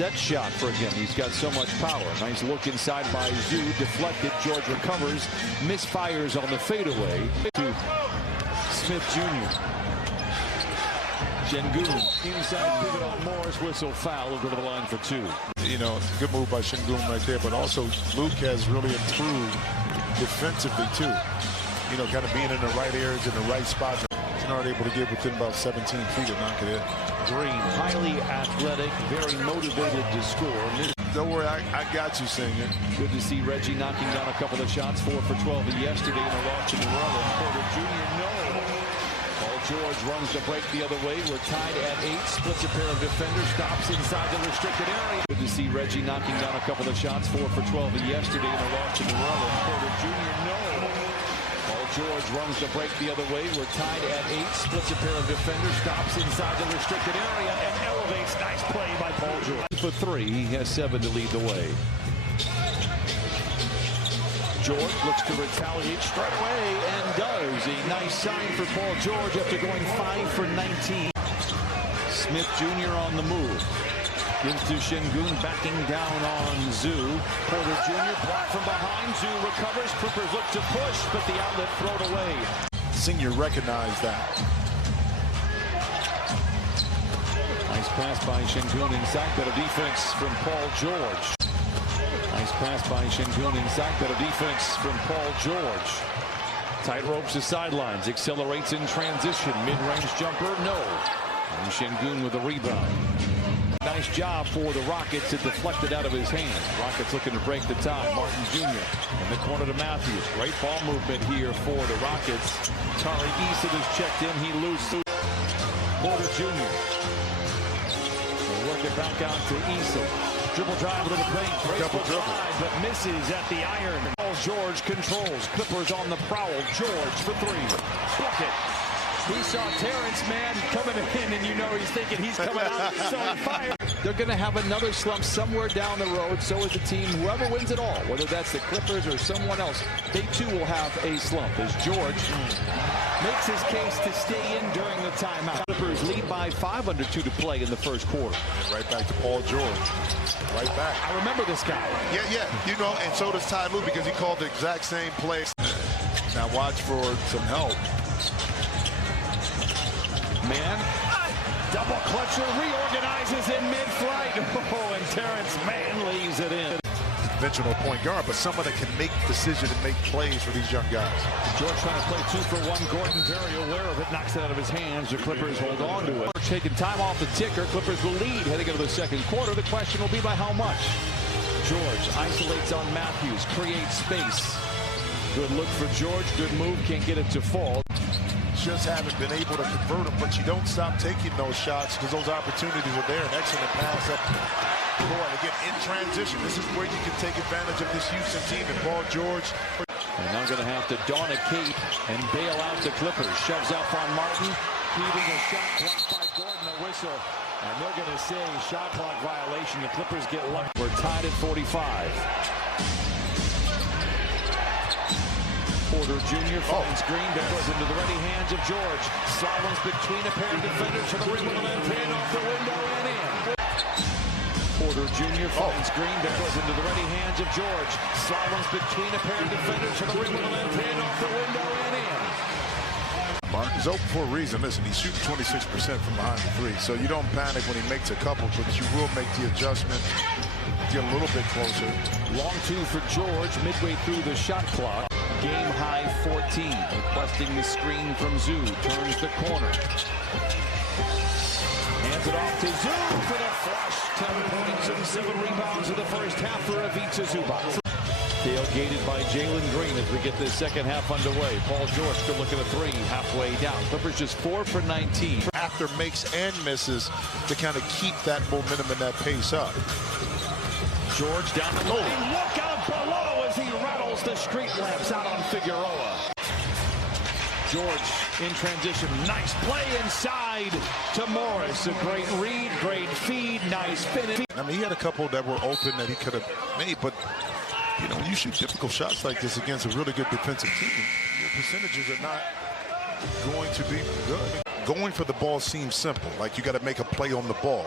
set shot for him. He's got so much power. Nice look inside by Zhu. Deflected. George recovers. Misfires on the fadeaway to Smith Jr. Şengün inside pivot on Morris. Whistle foul. Will go to the line for 2. You know, good move by Şengün right there. But also Luke has really improved defensively too. You know, kind of being in the right areas, in the right spots. He's not able to get within about 17 feet to knock it in. Green, highly athletic, very motivated to score. Don't worry, I got you, Senior. Good to see Reggie knocking down a couple of shots, 4 for 12 yesterday in a loss to New Orleans. Porter Jr. No. Paul George runs the break the other way. We're tied at 8. Splits a pair of defenders. Stops inside the restricted area. Good to see Reggie knocking down a couple of shots, 4 for 12 yesterday in a loss to New Orleans. Porter Jr. No. Paul George runs the break the other way. We're tied at 8. Splits a pair of defenders. Stops inside the restricted area and elevates. Nice play by Paul George. For 3, he has 7 to lead the way. George looks to retaliate straight away and does. A nice sign for Paul George after going 5 for 19. Smith Jr. on the move. Gives to Şengün, backing down on Zhu. Porter Jr. blocked from behind. Zhu recovers. Clippers look to push, but the outlet thrown away. Senior recognized that. Nice pass by Şengün inside. Better defense from Paul George. Nice pass by Şengün inside. Better defense from Paul George. Tight ropes to sidelines. Accelerates in transition. Mid-range jumper, no. And Şengün with a rebound. Nice job for the Rockets. It deflected out of his hand. Rockets looking to break the tie. Martin Jr. in the corner to Matthews. Great ball movement here for the Rockets. Tari Eason is checked in. He loses. Porter Jr. We'll work it back out to Eason. Dribble drive to the paint. Graceful drive, but misses at the iron. Paul George controls. Clippers on the prowl. George for 3. Bucket. He saw Terrence Mann coming in, and you know he's thinking he's coming out, so he fired. They're going to have another slump somewhere down the road. So is the team. Whoever wins it all, whether that's the Clippers or someone else, they too will have a slump. As George makes his case to stay in during the timeout. Clippers lead by 5 under 2 to play in the first quarter. And right back to Paul George. Right back. I remember this guy. Yeah. You know, and so does Ty Lue because he called the exact same play. Now watch for some help. Man, double clutcher, reorganizes in mid-flight. Oh, and Terrence Mann leaves it in. Conventional point guard, but someone that can make decisions and make plays for these young guys. George trying to play 2 for 1. Gordon very aware of it, knocks it out of his hands. The Clippers hold on to it. Taking time off the ticker. Clippers will lead heading into the second quarter. The question will be by how much. George isolates on Matthews, creates space. Good look for George. Good move. Can't get it to fall. Just haven't been able to convert them, but you don't stop taking those shots because those opportunities are there. An excellent pass up court. Again, in transition. This is where you can take advantage of this Houston team and Paul George. And now going to have to don a cape and bail out the Clippers. Shoves out on Martin. Heaving a shot blocked by Gordon, a whistle. And they're going to say shot clock violation. The Clippers get lucky. We're tied at 45. Porter Jr. finds Green, that goes into the ready hands of George. Slaloms between a pair of defenders to the rim with a left hand off the window and in. Porter Jr. finds Green, that goes into the ready hands of George. Slaloms between a pair of defenders to the rim with a left hand off the window and in. Martin's open for a reason. Listen, he's shooting 26% from behind the 3, so you don't panic when he makes a couple, but you will make the adjustment, get a little bit closer. Long 2 for George, midway through the shot clock. Game high 14. Requesting the screen from Zhu. Turns the corner. Hands it off to Zhu for the flush. 10 points and 7 rebounds in the first half for Ivica Zubac. Tailgated by Jalen Green as we get this second half underway. Paul George still looking at 3, halfway down. Clippers just 4 for 19. After makes and misses to kind of keep that momentum and that pace up. George down the lane. Look out below as he rattles the street lamps out on Figueroa. George in transition. Nice play inside to Morris. A great read, great feed, nice finish. I mean, he had a couple that were open that he could have made, but you know, when you shoot difficult shots like this against a really good defensive team, your percentages are not going to be good. Going for the ball seems simple, like you got to make a play on the ball.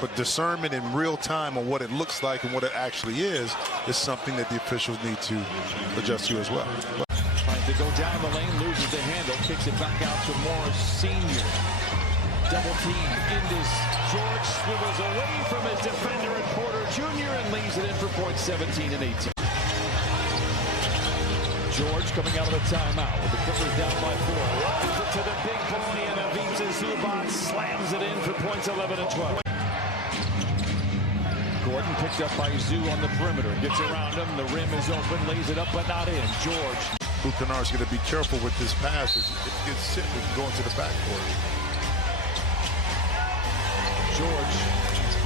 But discernment in real time on what it looks like and what it actually is something that the officials need to adjust to as well. Trying to go down the lane, loses the handle, kicks it back out to Morris Sr. Double team into George, swivels away from his defender and Porter Jr. and leaves it in for points 17 and 18. George coming out of the timeout with the Clippers down by 4. Lines it to the big boy and Avita Zubac slams it in for points 11 and 12. Gordon picked up by Zoo on the perimeter. Gets around him. The rim is open. Lays it up, but not in. George. Luke Kennard's going to be careful with this pass. If it gets sit, we can go into the backcourt. George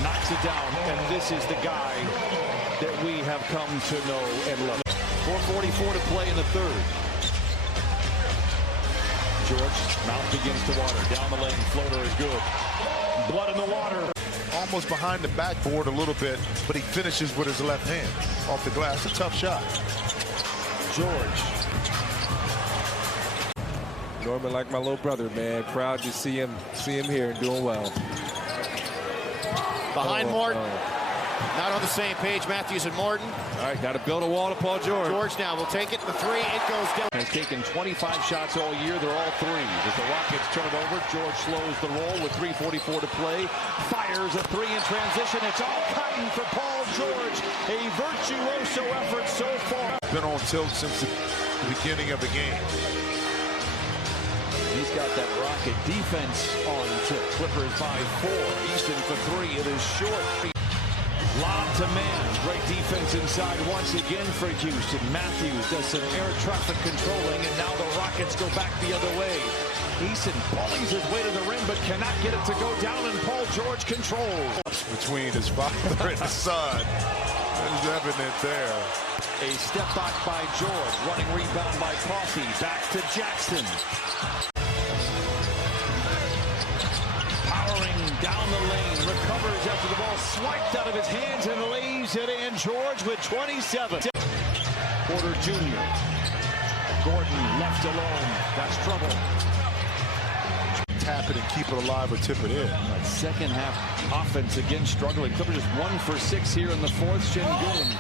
knocks it down, and this is the guy that we have come to know and love. 4:44 to play in the third. George, mouth begins to water. Down the lane, floater is good. Blood in the water. Almost behind the backboard a little bit, but he finishes with his left hand off the glass. A tough shot. George. Norman, like my little brother, man. Proud to see him here and doing well. Behind Morton. Not on the same page, Matthews and Morton. All right, got to build a wall to Paul George. George now will take it. The three, it goes down. Has taken 25 shots all year. They're all threes. As the Rockets turn it over, George slows the roll with 3:44 to play. Fires a three in transition. It's all cotton for Paul George. A virtuoso effort so far. Been on tilt since the beginning of the game. He's got that Rocket defense on tilt. Clippers by 4. Easton for 3. It is short. Lob to man. Great defense inside once again for Houston. Matthews does some air traffic controlling, and now the Rockets go back the other way. Easton bullies his way to the rim, but cannot get it to go down, and Paul George controls. Between his father and his son. There's evident there. A step back by George. Running rebound by Coffey. Back to Jackson. Down the lane, recovers after the ball swiped out of his hands and lays it in. George with 27. Porter Jr. Gordon left alone. That's trouble. Tap it and keep it alive or tip it in. Second half offense again struggling. Clippers just 1 for 6 here in the fourth. Şengün.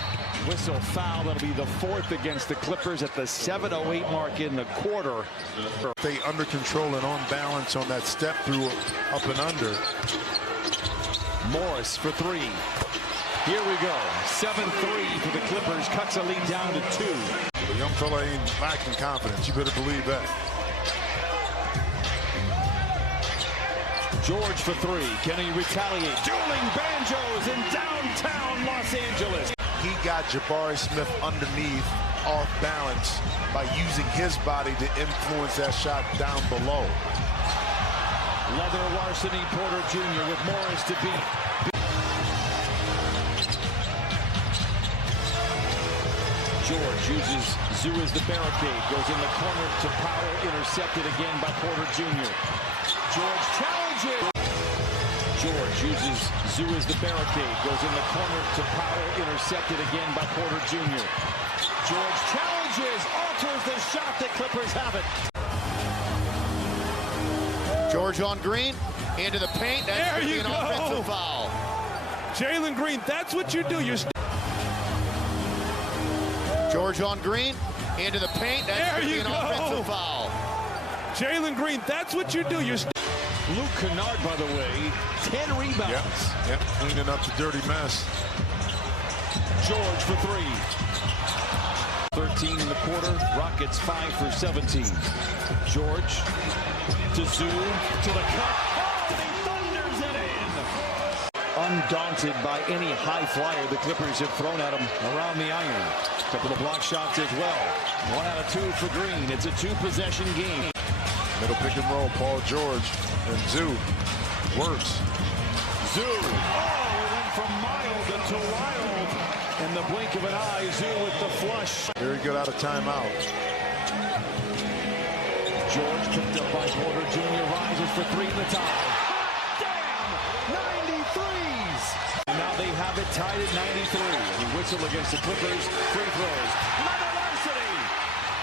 Whistle foul. That'll be the fourth against the Clippers at the 7:08 mark in the quarter. Stay under control and on balance on that step through up and under. Morris for 3. Here we go. 7-3 for the Clippers. Cuts a lead down to 2. The young fella ain't lacking confidence. You better believe that. George for 3. Can he retaliate? Dueling banjos in downtown Los Angeles. He got Jabari Smith underneath, off balance, by using his body to influence that shot down below. Leather Larceny Porter Jr. with Morris to beat. George uses Zoo as the barricade. Goes in the corner to Powell. Intercepted again by Porter Jr. George challenges. George uses Zoo as the barricade. Goes in the corner to Powell. Intercepted again by Porter Jr. George challenges. Alters the shot. The Clippers have it. George on Green. Into the paint. That's an offensive foul. Jalen Green, that's what you do. You're George on Green. Into the paint. That's an offensive foul. Jalen Green, that's what you do. You're Luke Kennard, by the way, 10 rebounds. Yep, cleaning up the dirty mess. George for 3. 13 in the quarter. Rockets 5 for 17. George to Zoo to the cup. Oh, he thunders it in. Undaunted by any high flyer the Clippers have thrown at him around the iron. A couple of block shots as well. 1 out of 2 for Green. It's a 2-possession game. Middle pick and roll, Paul George and Zoo. Works. Zoo. Oh, it went from mild to wild. In the blink of an eye, Zoo with the flush. Very good out of timeout. George picked up by Porter Jr. Rises for 3 in the tie. Damn! 93s! And now they have it tied at 93. He whistled against the Clippers. Free throws. Leather Larceny!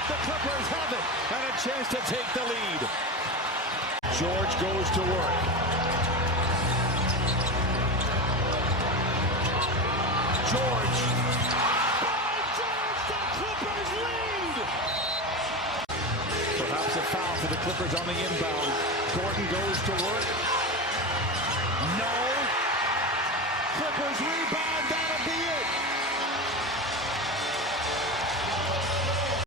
The Clippers have it and a chance to take the lead. George goes to work. George. The Clippers lead. Perhaps a foul for the Clippers on the inbound. Gordon goes to work. No. Clippers rebound.